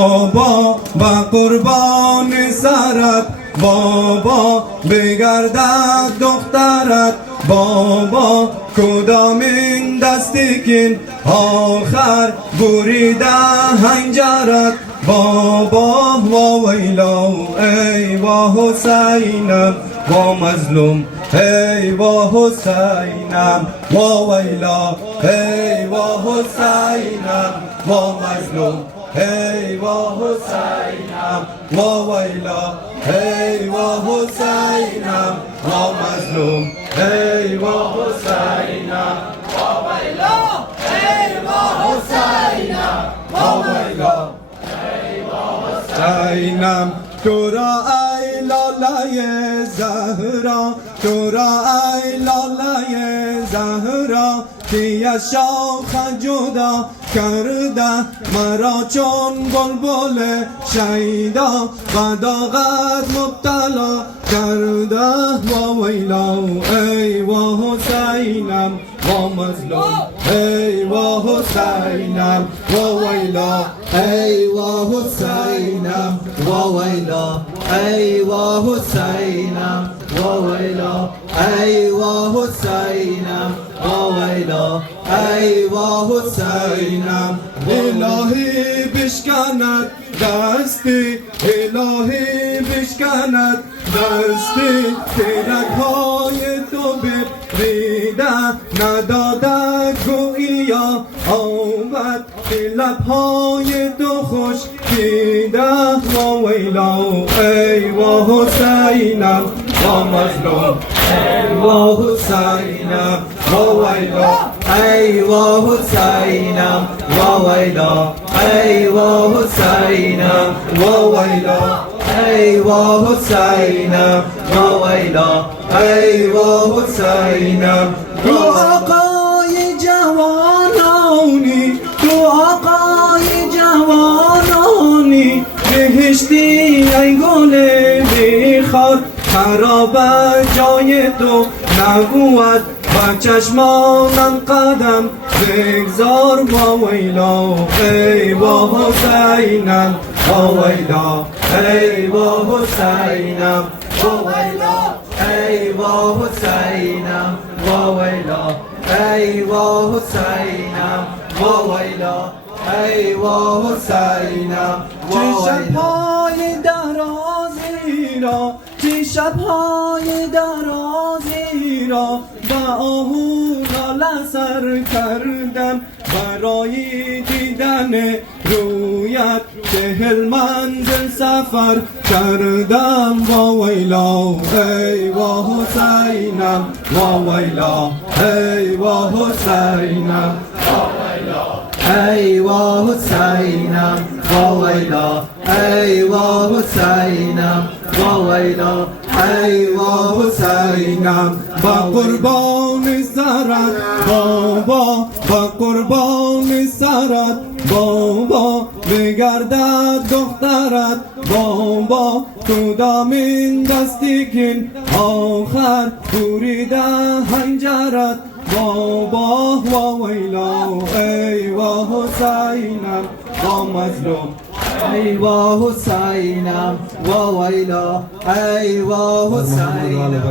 بابا با قربان سرت، بابا بگردد دخترت، بابا کدامین دستی کن آخر بریده هنجرت، بابا و ویلا ای و حسینم و مظلوم ای و حسینم و ویلا ای و حسینم و مظلوم ای و حسینم و ویلا ای و حسینم و مظلوم ای و حسینم و ویلا ای و حسینم و ویلا ای و حسینم. تو را ای لاله زهرا، تو را ای لاله زهرا که از شاخ جدا کرده مرا چون بلبل شیدا، بداغت مبتلا کرده و ویلا ای و حسینم و مظلوم ای و حسینم و ویلا ای و حسینم و ویلا ای و حسینم و ویلا ای و حسینم و ویلا ای و حسینم. الهی بشکند دستی، الهی بشکند دستی تیرک های تو بریده نداده گویا آمد لبهای تو خوش دیده و ویلا ای و حسینم و مظلوم ای و حسینم و ویلا ای و حسینم و ویلا ای و حسینم و ویلا ای و حسینم و ویلا ای و حسینم. تو آقای جوانانی، تو آقای جوانانی بهشتی ای گل بیخار، خراب جای تو نبود و چشمانم قدم بگذار و ویلا ای و حسینم و ویلا ای و حسینم و ویلا ای و حسینم و ویلا ای و حسینم و ویلا ای و حسینم و شب‌های درازی را، چه شب‌های درازی را با آهوها لسر کردم برای دیدن رویت 40 منزل سفر کردم و ویلا ای و حسینم و ویلا ای و حسینم ای و حسینم و ویلا ای و حسینم و ویلا ای و حسینم. با قربان سرت بابا، با قربان سرت بابا بگردد دخترت، بابا کدامین دستی کن آخر بریده هنجرت، بابا و ویلا ای و حسینم و مظلوم ای و حسینم و ویلا ای و حسینم.